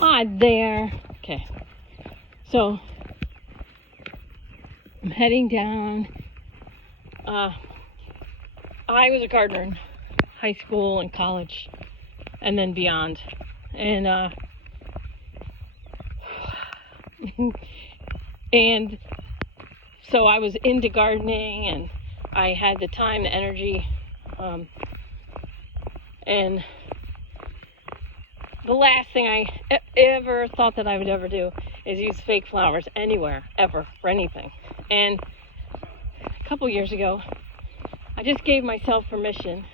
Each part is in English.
Ah, there. Okay. So I'm heading down. I was a gardener in high school and college and then beyond. And and so I was into gardening and I had the time, the energy, and the last thing I ever thought that I would ever do is use fake flowers anywhere, ever, for anything. And a couple years ago, I just gave myself permission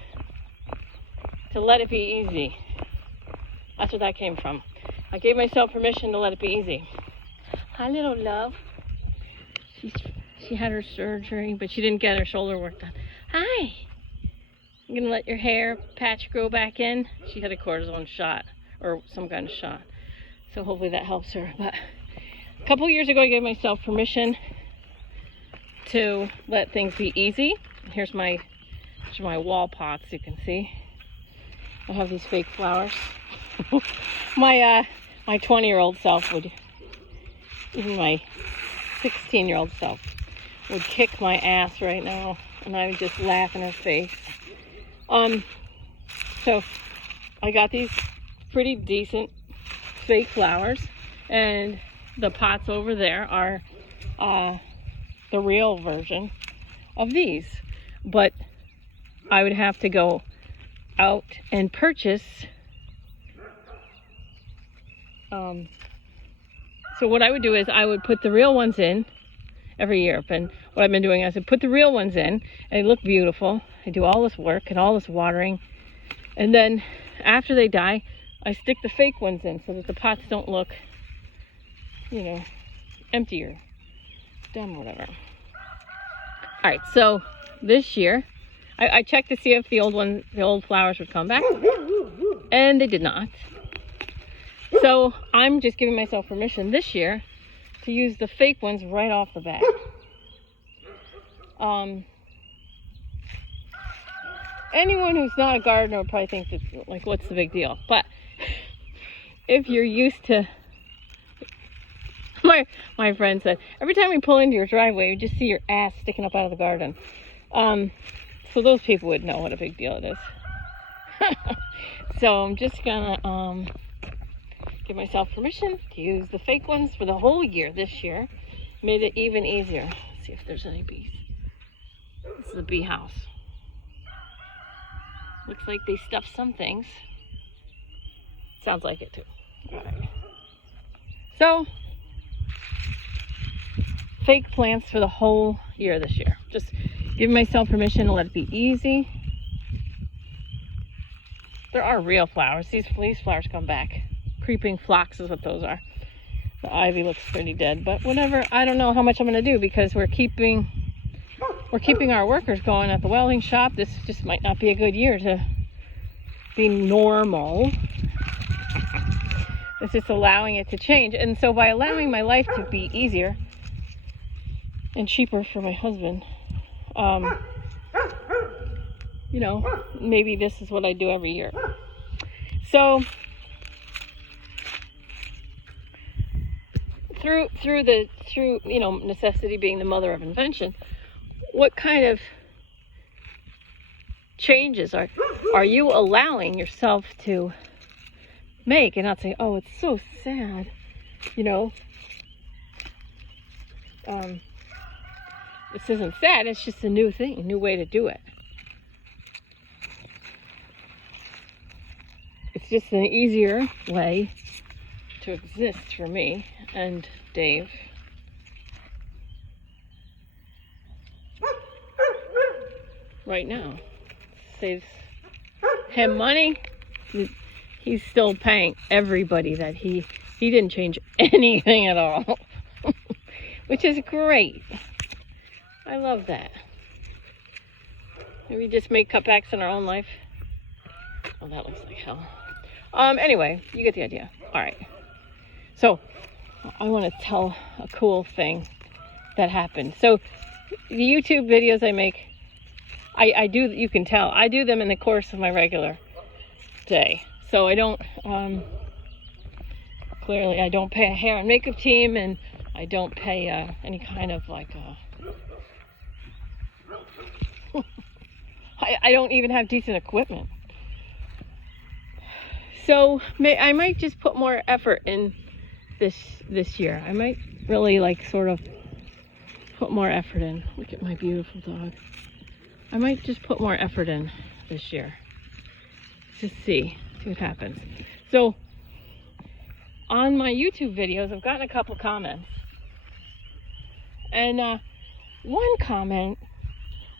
to let it be easy. That's where that came from. I gave myself permission to let it be easy. Hi, little love. She had her surgery, but she didn't get her shoulder work done. Hi. I'm gonna let your hair patch grow back in. She had a cortisone shot or some kind of shot, so hopefully that helps her. But a couple years ago, I gave myself permission to let things be easy. Here's my wall pots. You can see I have these fake flowers. My 20-year-old self would, even my 16-year-old self would kick my ass right now, and I would just laugh in her face. So I got these pretty decent fake flowers, and the pots over there are the real version of these, but I would have to go out and purchase. So what I would do is I would put the real ones in every year. And what I've been doing is I put the real ones in, and they look beautiful. I do all this work and all this watering, and then after they die, I stick the fake ones in so that the pots don't look, empty or dumb, whatever. All right, so this year, I checked to see if the old flowers would come back, and they did not. So I'm just giving myself permission this year to use the fake ones right off the bat. Anyone who's not a gardener would probably think that, like, what's the big deal? But if you're used to, my friend said, every time we pull into your driveway, you just see your ass sticking up out of the garden. So those people would know what a big deal it is. So I'm just gonna give myself permission to use the fake ones for the whole year this year. Made it even easier. Let's see if there's any bees. This is a bee house. Looks like they stuffed some things. Sounds like it too. All right. So, fake plants for the whole year this year. Just giving myself permission to let it be easy. There are real flowers. These flowers come back. Creeping phlox is what those are. The ivy looks pretty dead, but whatever. I don't know how much I'm going to do because we're keeping our workers going at the welding shop. This just might not be a good year to be normal. It's just allowing it to change. And so by allowing my life to be easier and cheaper for my husband, maybe this is what I do every year. So through necessity being the mother of invention, what kind of changes are you allowing yourself to make, and not say, oh, it's so sad, this isn't sad, it's just a new thing, a new way to do it. It's just an easier way to exist for me and Dave. Right now. Saves him money. He's still paying everybody that he didn't change anything at all. Which is great. I love that. Maybe just make cutbacks in our own life. Oh, that looks like hell. Anyway, you get the idea. All right. So, I want to tell a cool thing that happened. So, the YouTube videos I make, I do, you can tell, I do them in the course of my regular day. So I don't Clearly, I don't pay a hair and makeup team, and I don't pay any kind of like I don't even have decent equipment. So I might just put more effort in this year. I might really like sort of put more effort in. Look at my beautiful dog. I might just put more effort in this year. Just see what happens. So on my YouTube videos, I've gotten a couple comments. And one comment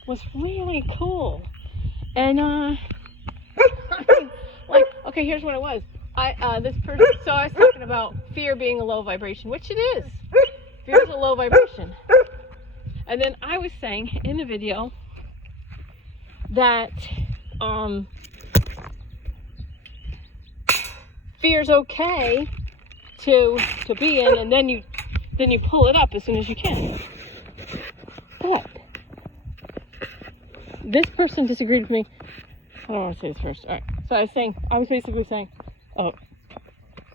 was really cool. And like, okay, here's what it was. This person, so I was talking about fear being a low vibration, which it is. Fear is a low vibration. And then I was saying in the video that fear's okay to be in, and then you pull it up as soon as you can. But this person disagreed with me. I don't want to say this first. All right. So I was basically saying, oh,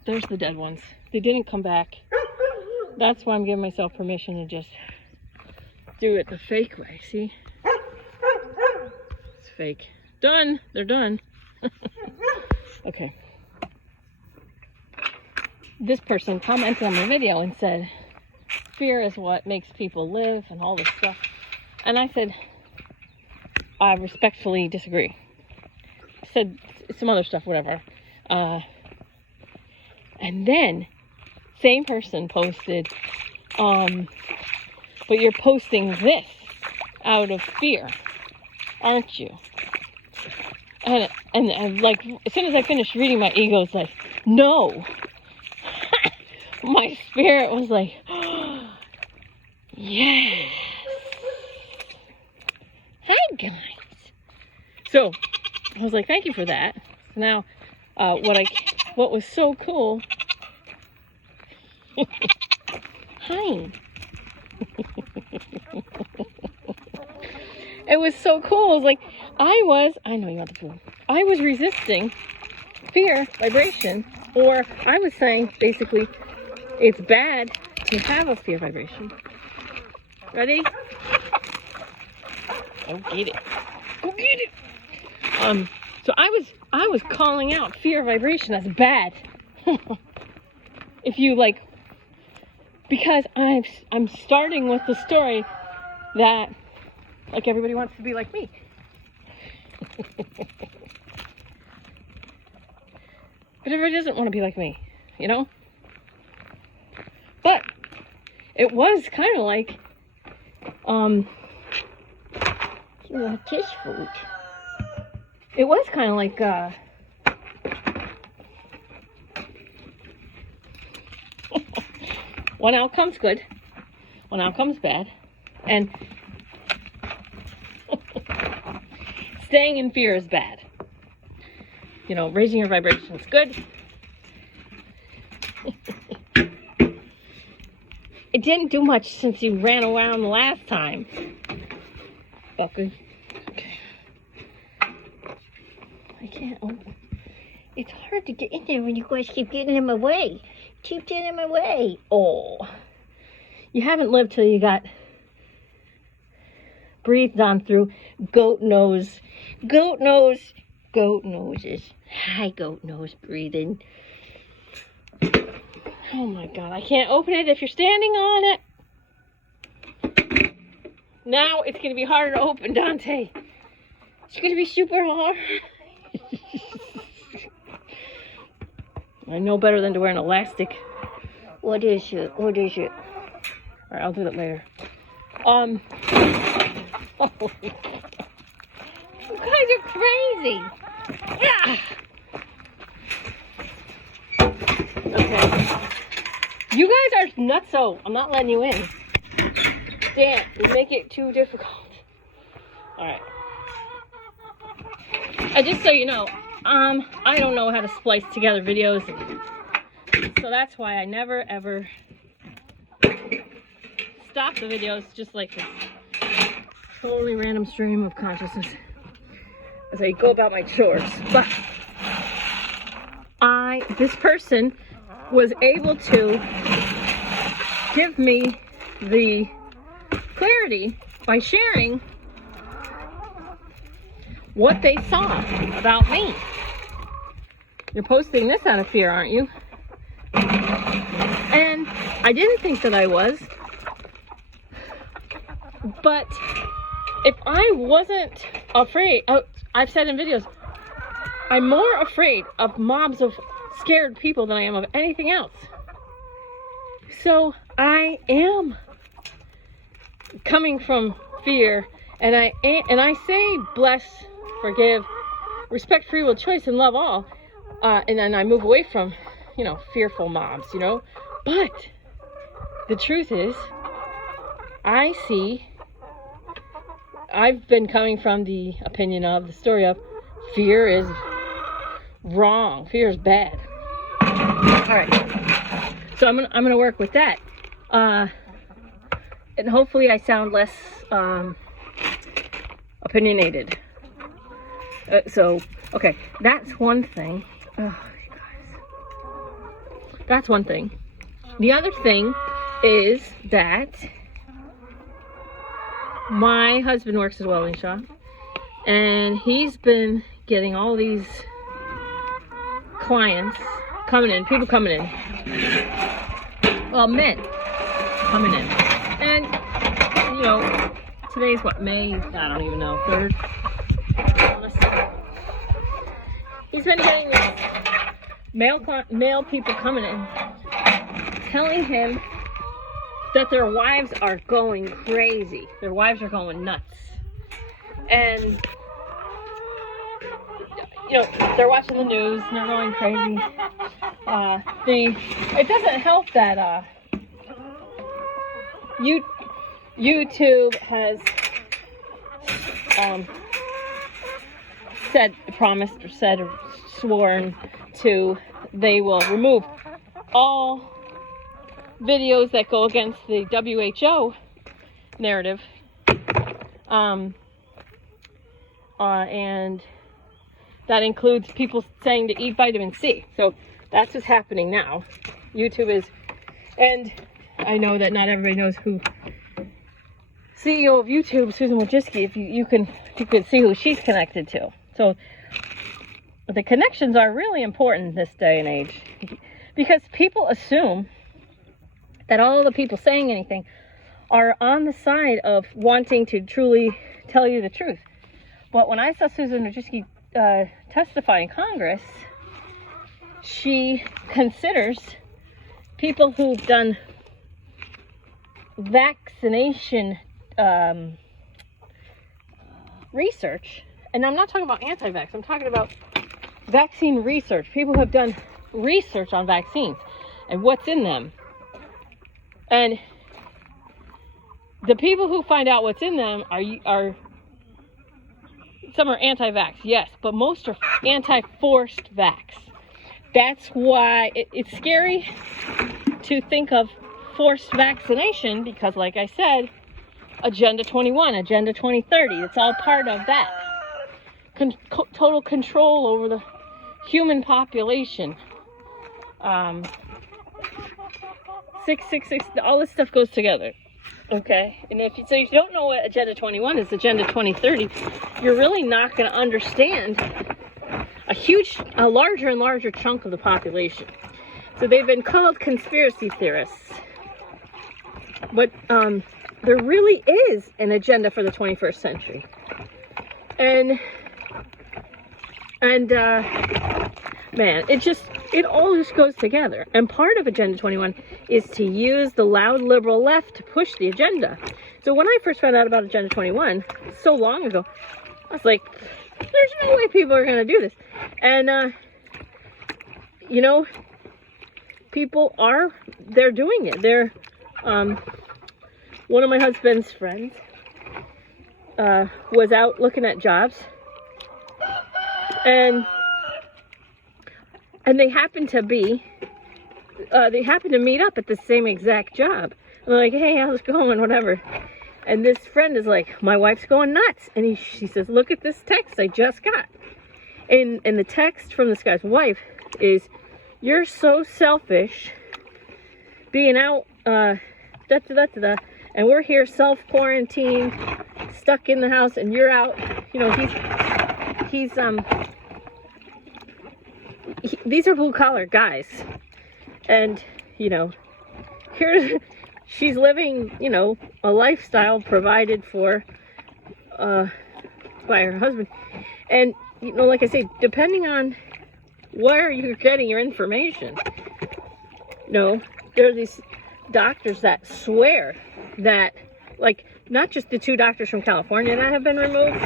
there's the dead ones. They didn't come back. That's why I'm giving myself permission to just do it the fake way. See? It's fake. Done. They're done. Okay. This person commented on my video and said, fear is what makes people live and all this stuff. And I said, I respectfully disagree. I said some other stuff, whatever. And then, same person posted, but you're posting this out of fear, aren't you? And like, as soon as I finished reading, my ego was like, no. My spirit was like, oh, yes. Hi, guys. So, I was like, thank you for that. So now, what was so cool. Hi. It was so cool. It was like, I know you want the food. I was resisting fear vibration, or I was saying, basically, it's bad to have a fear vibration. Ready? Go get it. Go get it. So I was calling out fear vibration as bad. If you like, because I'm starting with the story that like everybody wants to be like me. But everybody doesn't want to be like me, you know? But it was kind of like kiss food. It was kind of like one outcome's good, one outcome's bad, and staying in fear is bad. You know, raising your vibration is good. It didn't do much since you ran around the last time. Buckley. Okay. I can't open. It's hard to get in there when you guys keep getting in my way. Keep getting in my way. Oh. You haven't lived till you got breathed on through goat nose. Goat nose. Goat noses. Hi, goat nose breathing. Oh my God, I can't open it if you're standing on it. Now it's going to be harder to open, Dante. It's going to be super hard. I know better than to wear an elastic. What is it? What is it? Alright, I'll do that later. Oh. You guys are crazy. Yeah. Okay. You guys are nutso. I'm not letting you in. Damn, you make it too difficult. Alright. Just so you know, I don't know how to splice together videos. So that's why I never ever stop the videos just like this. Totally random stream of consciousness as I go about my chores. But this person was able to give me the clarity by sharing what they saw about me. You're posting this out of fear, aren't you? And I didn't think that I was. But if I wasn't afraid, I've said in videos, I'm more afraid of mobs of scared people than I am of anything else. So I am coming from fear, and I say bless, forgive, respect free will, choice, and love all, and then I move away from, fearful mobs, But the truth is, I've been coming from the opinion of, the story of, fear is wrong, fear is bad. All right, so I'm gonna work with that, and hopefully I sound less opinionated. Okay, that's one thing. Oh, you guys. That's one thing. The other thing is that my husband works at a welding shop, and he's been getting all these clients coming in, people coming in. Well, men coming in. And, today's what, May? I don't even know, 3rd? He's been getting these male people coming in, telling him that their wives are going crazy. Their wives are going nuts. And, they're watching the news and they're going crazy. It doesn't help that YouTube has said or sworn to, they will remove all videos that go against the WHO narrative, and that includes people saying to eat vitamin C. So that's what's happening now. YouTube is, and I know that not everybody knows who CEO of YouTube, Susan Wojcicki, if you could see who she's connected to. So the connections are really important this day and age, because people assume that all the people saying anything are on the side of wanting to truly tell you the truth. But when I saw Susan Wojcicki testify in Congress, she considers people who've done vaccination research, and I'm not talking about anti-vax, I'm talking about vaccine research, people who have done research on vaccines and what's in them. And the people who find out what's in them are some are anti-vax, yes, but most are anti-forced vax. That's why it's scary to think of forced vaccination, because like I said, Agenda 21, Agenda 2030, it's all part of that. Total control over the human population. 666, all this stuff goes together. Okay, and if you don't know what Agenda 21 is, Agenda 2030, you're really not going to understand a larger and larger chunk of the population. So they've been called conspiracy theorists. But there really is an agenda for the 21st century. And man, it all just goes together. And part of Agenda 21 is to use the loud liberal left to push the agenda. So when I first found out about Agenda 21, so long ago, I was like, there's no way people are going to do this. And, people they're doing it. They're, one of my husband's friends was out looking at jobs, and they happened to meet up at the same exact job. I'm like, hey, how's it going, whatever. And this friend is like, my wife's going nuts. And she says, look at this text I just got. And the text from this guy's wife is, You're so selfish being out, and we're here self-quarantined, stuck in the house, and you're out. You know, these are blue-collar guys. And, you know, she's living, you know, a lifestyle provided for by her husband. And, you know, like I say, depending on where you're getting your information, you know, there are these doctors that swear that, like, not just the 2 doctors from California that have been removed,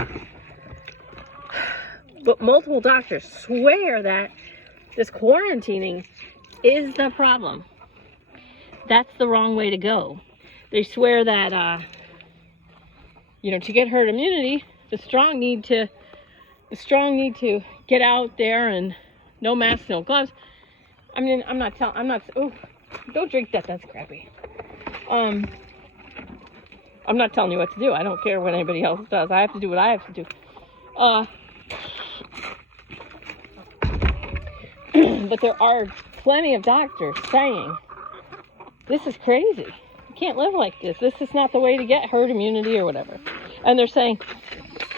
but multiple doctors swear that this quarantining is the problem. That's the wrong way to go. They swear that, you know, to get herd immunity, the strong need to get out there and no masks, no gloves. I mean, oh, don't drink that, that's crappy. I'm not telling you what to do. I don't care what anybody else does. I have to do what I have to do. But there are plenty of doctors saying, this is crazy. You can't live like this. This is not the way to get herd immunity or whatever. And they're saying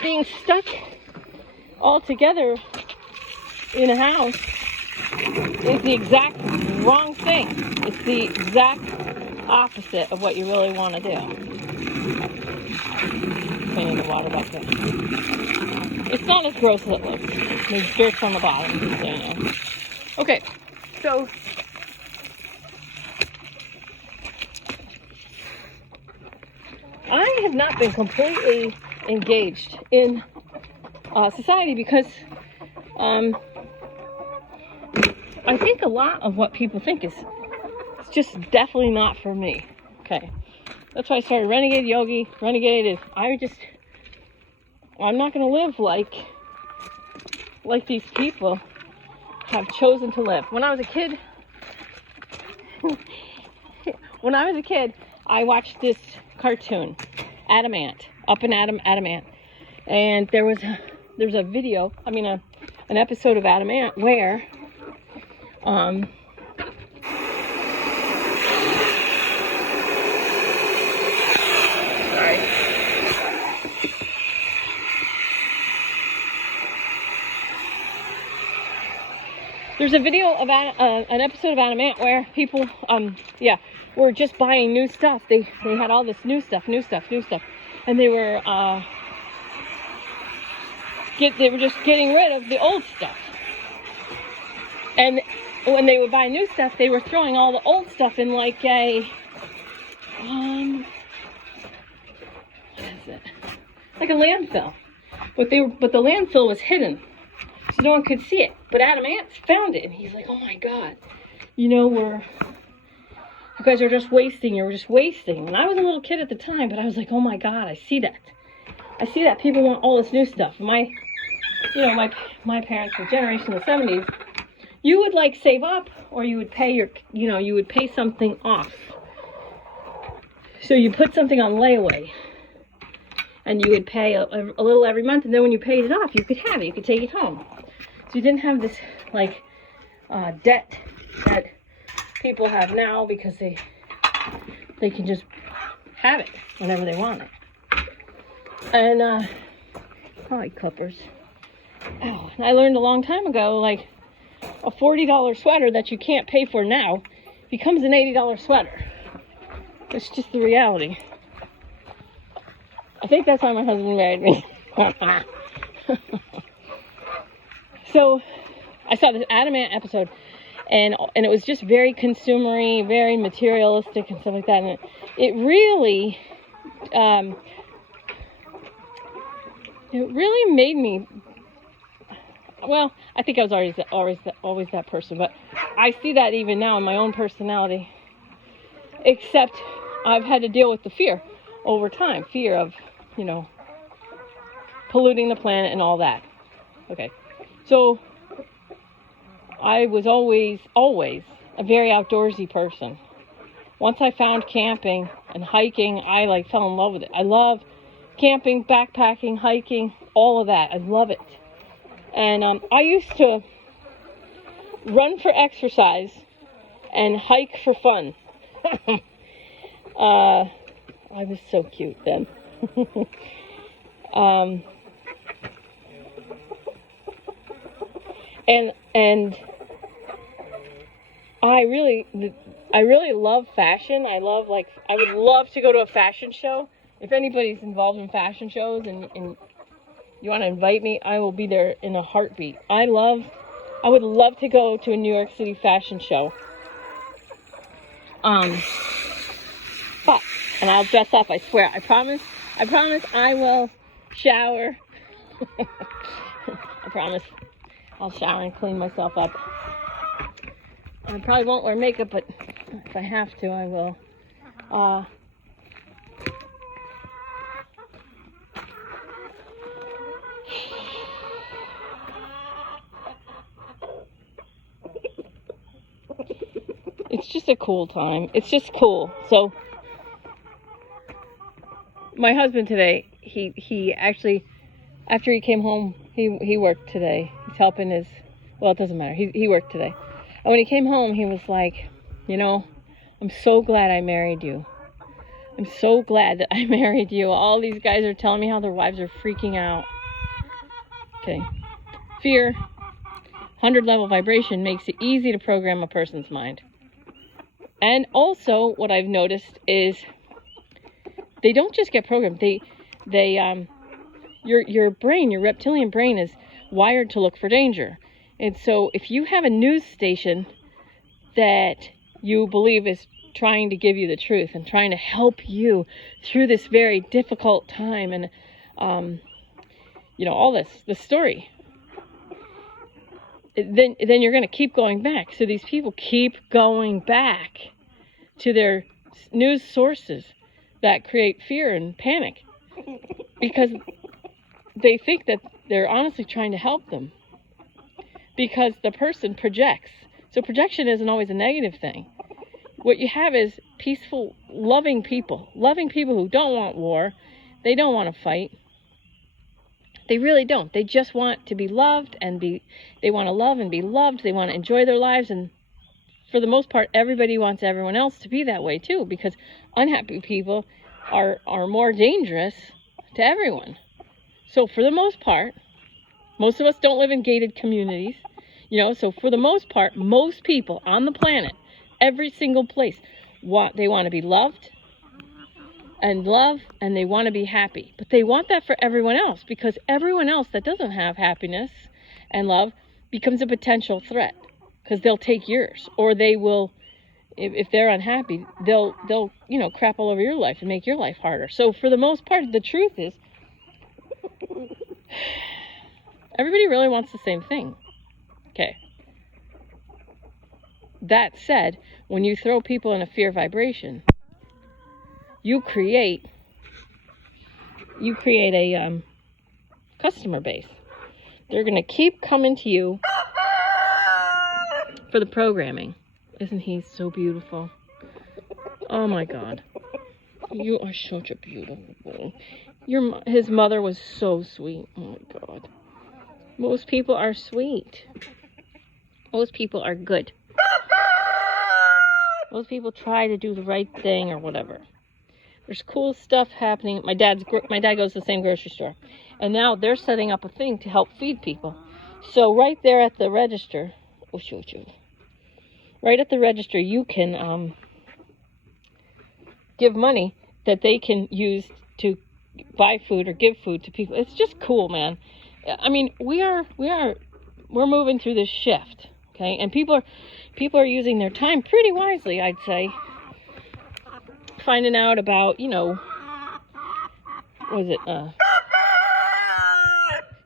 being stuck all together in a house is the exact wrong thing. It's the exact opposite of what you really want to do. Cleaning the water bucket. It's not as gross as it looks. There's dirt on the bottom, just so you know. Okay, so I have not been completely engaged in society because I think a lot of what people think is just definitely not for me. Okay, that's why I started Renegade Yogi. Renegade is I'm not going to live like these people have chosen to live. When I was a kid, I watched this cartoon, Adam Ant, Up and Adam Ant, and there was a video. I mean, an episode of Adam Ant where there's a video of an episode of Adam Ant where people, were just buying new stuff. They had all this new stuff, and they were just getting rid of the old stuff. And when they would buy new stuff, they were throwing all the old stuff in like a what is it? Like a landfill. But the landfill was hidden, so no one could see it. But Adam Ant found it, and he's like, "Oh my God, you know, you guys are just wasting. You're just wasting." And I was a little kid at the time, but I was like, "Oh my God, I see that. People want all this new stuff." My parents were generation of the 70s. You would like save up, or you would pay you would pay something off. So you put something on layaway, and you would pay a little every month, and then when you paid it off, you could have it. You could take it home. So you didn't have this debt that people have now because they can just have it whenever they want it. And hi, Cuppers. Oh, and I learned a long time ago, like, a $40 sweater that you can't pay for now becomes an $80 sweater. It's just the reality. I think that's why my husband married me. So I saw this Adam Ant episode, and it was just very consumery, very materialistic and stuff like that. And it really made me. Well, I think I was always that person, but I see that even now in my own personality. Except I've had to deal with the fear over time, fear of, polluting the planet and all that. Okay, so I was always a very outdoorsy person. Once I found camping and hiking, I fell in love with it. I love camping, backpacking, hiking, all of that. I love it. And I used to run for exercise and hike for fun. I was so cute then. And I really love fashion. I would love to go to a fashion show. If anybody's involved in fashion shows and you want to invite me, I will be there in a heartbeat. I would love to go to a New York City fashion show. And I'll dress up, I swear. I promise I will shower. I promise I'll shower and clean myself up. I probably won't wear makeup, but if I have to, I will. It's just a cool time. It's just cool. So, my husband today, he actually, after he came home, he worked today. He's helping it doesn't matter. He worked today. And when he came home, he was like, I'm so glad I married you. I'm so glad that I married you. All these guys are telling me how their wives are freaking out. Okay. Fear, 100-level vibration makes it easy to program a person's mind. And also, what I've noticed is they don't just get programmed. Your brain, your reptilian brain, is wired to look for danger. And so, if you have a news station that you believe is trying to give you the truth and trying to help you through this very difficult time, and all this story, then you're going to keep going back. So these people keep going back to their news sources that create fear and panic because they think that they're honestly trying to help them, because the person projects. So projection isn't always a negative thing. What you have is peaceful, loving people who don't want war. They don't want to fight. They really don't. They just want to be loved they want to love and be loved. They want to enjoy their lives. And for the most part, everybody wants everyone else to be that way too, because unhappy people are more dangerous to everyone. So for the most part, most of us don't live in gated communities, so for the most part, most people on the planet, every single place, they want to be loved and love, and they want to be happy. But they want that for everyone else, because everyone else that doesn't have happiness and love becomes a potential threat, because they'll take yours, or they will, if they're unhappy, they'll crap all over your life and make your life harder. So for the most part, the truth is, everybody really wants the same thing. Okay. That said, when you throw people in a fear vibration, you create a customer base. They're going to keep coming to you for the programming. Isn't he so beautiful? Oh my God. You are such a beautiful boy. His mother was so sweet. Oh my God. Most people are sweet. Most people are good. Most people try to do the right thing or whatever. There's cool stuff happening. My dad goes to the same grocery store, and now they're setting up a thing to help feed people. So right there at the register, right at the register, you can give money that they can use to buy food or give food to people. It's just cool, man. I mean, we're moving through this shift, okay? And people are using their time pretty wisely, I'd say. Finding out about,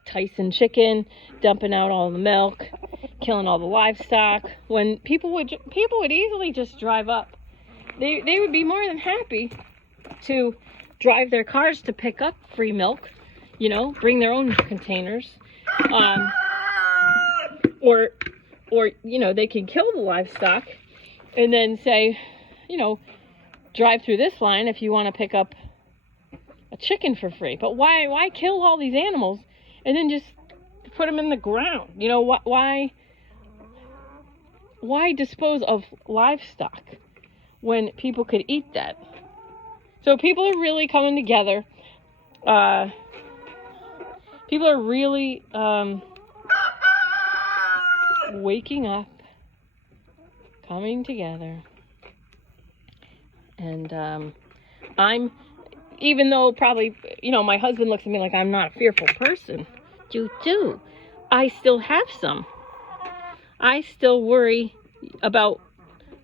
Tyson chicken, dumping out all the milk, killing all the livestock. When people would easily just drive up. They would be more than happy to drive their cars to pick up free milk, bring their own containers. Or they can kill the livestock and then say, drive through this line if you want to pick up a chicken for free. But why kill all these animals and then just put them in the ground? Why why dispose of livestock when people could eat that? So people are really coming together. People are really waking up, coming together. And I'm, even though probably, my husband looks at me like I'm not a fearful person, too. I still have some. I still worry about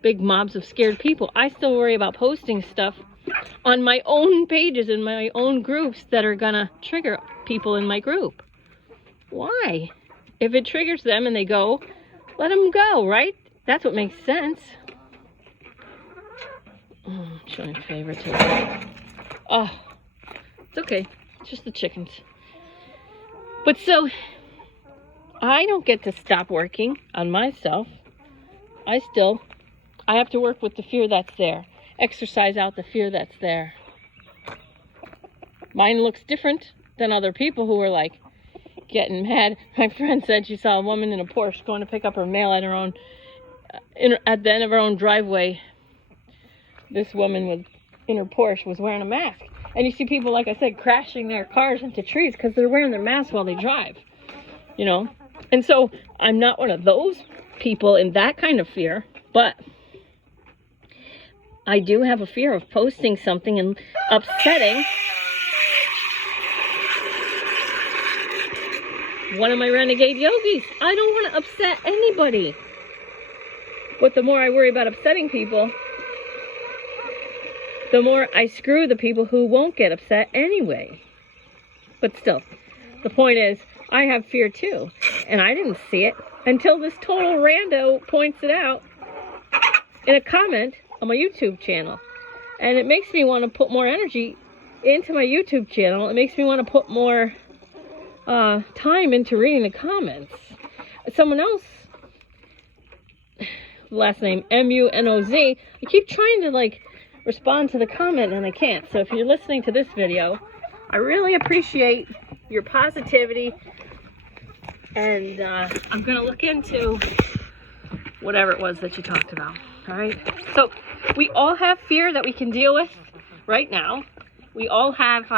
big mobs of scared people. I still worry about posting stuff on my own pages and my own groups that are gonna trigger people in my group. Why? If it triggers them and they go, let them go, right? That's what makes sense. Showing favoritism. Oh, it's okay. It's just the chickens. But so, I don't get to stop working on myself. I have to work with the fear that's there. Exercise out the fear that's there. Mine looks different than other people who are like getting mad. My friend said she saw a woman in a Porsche going to pick up her mail at her own, at the end of her own driveway. This woman in her Porsche was wearing a mask. And you see people, like I said, crashing their cars into trees because they're wearing their masks while they drive. And so I'm not one of those people in that kind of fear, but I do have a fear of posting something and upsetting one of my renegade yogis. I don't want to upset anybody. But the more I worry about upsetting people, the more I screw the people who won't get upset anyway. But still, the point is, I have fear too. And I didn't see it until this total rando points it out in a comment on my YouTube channel. And it makes me want to put more energy into my YouTube channel. It makes me want to put more time into reading the comments. Someone else, last name M-U-N-O-Z, I keep trying to respond to the comment and I can't. So if you're listening to this video, I really appreciate your positivity, and I'm going to look into whatever it was that you talked about. All right. So we all have fear that we can deal with right now. We all have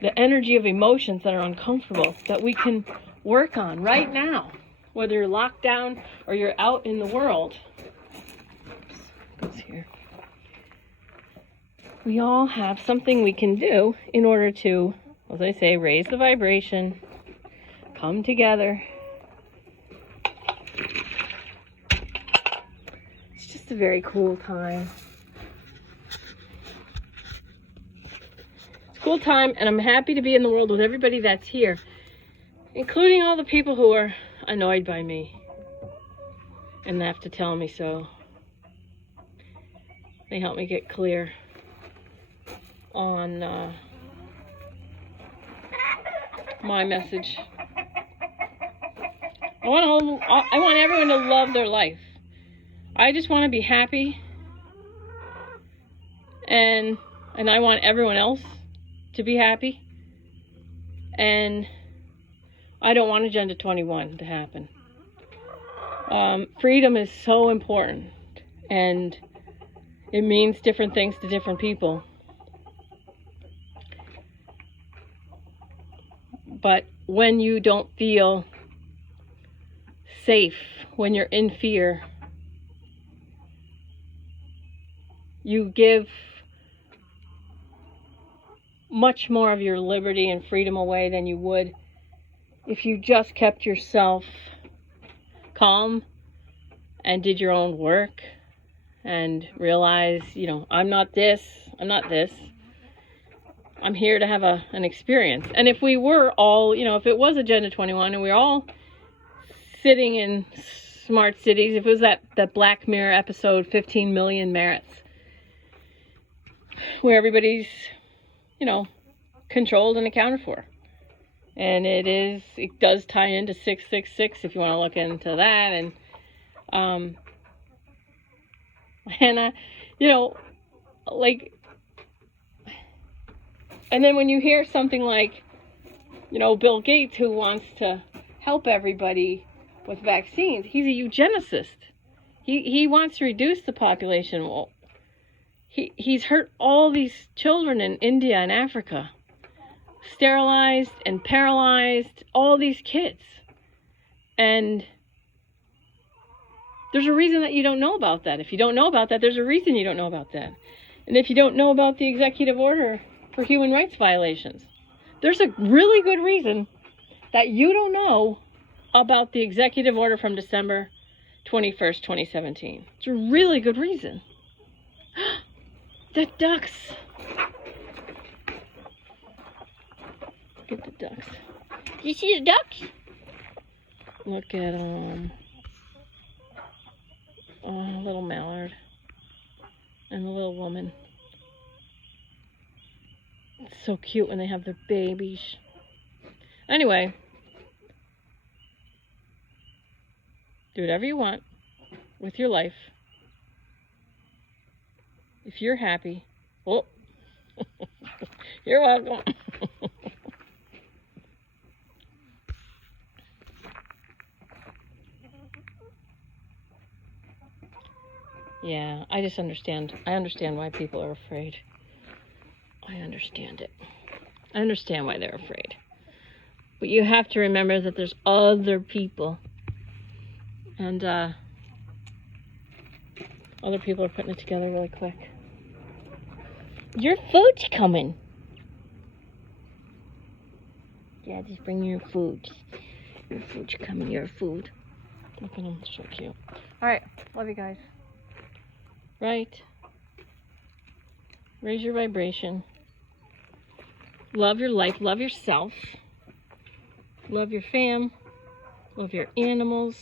the energy of emotions that are uncomfortable that we can work on right now, whether you're locked down or you're out in the world. Oops, here. We all have something we can do in order to, as I say, raise the vibration, come together. It's just a very cool time. It's a cool time, and I'm happy to be in the world with everybody that's here, including all the people who are annoyed by me and have to tell me so. They help me get clear on my message. I want everyone to love their life. I just want to be happy, and I want everyone else to be happy, and I don't want Agenda 21 to happen. Freedom is so important, and it means different things to different people. But when you don't feel safe, when you're in fear, you give much more of your liberty and freedom away than you would if you just kept yourself calm and did your own work and realized, I'm not this, I'm not this. I'm here to have an experience. And if we were all, if it was Agenda 21 and we were all sitting in smart cities, if it was that Black Mirror episode, 15 Million Merits, where everybody's, controlled and accounted for. And it does tie into 666 if you want to look into that. And, and then when you hear something like, Bill Gates, who wants to help everybody with vaccines. He's a eugenicist. He wants to reduce the population. Well, he's hurt all these children in India and Africa. Sterilized and paralyzed all these kids. And there's a reason that you don't know about that. If you don't know about that, there's a reason you don't know about that. And if you don't know about the executive order for human rights violations, there's a really good reason that you don't know about the executive order from December 21st, 2017. It's a really good reason. The ducks. Look at the ducks. Do you see the ducks? Look at oh, little mallard and the little woman. It's so cute when they have their babies. Anyway, do whatever you want with your life. If you're happy, oh, you're welcome. Yeah, I just understand. I understand why people are afraid. I understand it. I understand why they're afraid. But you have to remember that there's other people. And other people are putting it together really quick. Your food's coming. Yeah, just bring your food. Your food's coming, your food. Look at them, so cute. Alright, love you guys. Right? Raise your vibration. Love your life. Love yourself. Love your fam. Love your animals.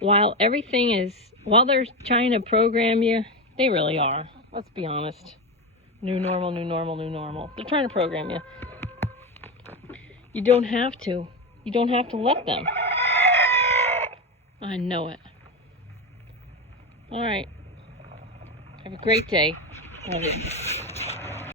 While they're trying to program you, they really are. Let's be honest. New normal, new normal, new normal. They're trying to program you. You don't have to. You don't have to let them. I know it. All right. Have a great day. Love you.